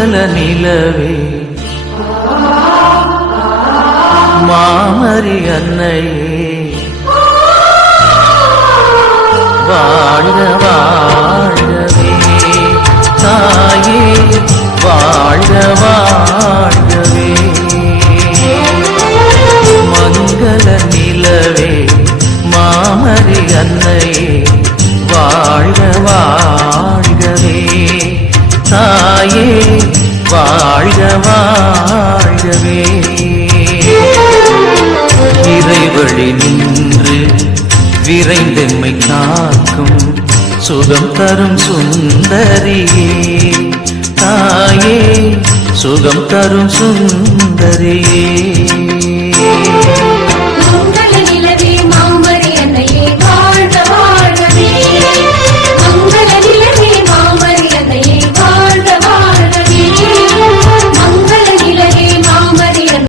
மங்கள நிலவே மாமரி அன்னையே வாழ்க வாழ்கவே தாயே வாழ்க வாழ்கவே மங்கள நிலவே மாமரி அன்னையே வாழ்க வாழ்கவே தாயே வாழ்க வாழ்கவே இறைவழி நின்று விரைந்தெம்மை காக்கும் சுகம் தரும் சுந்தரியே தாயே சுகம் தரும் சுந்தரியே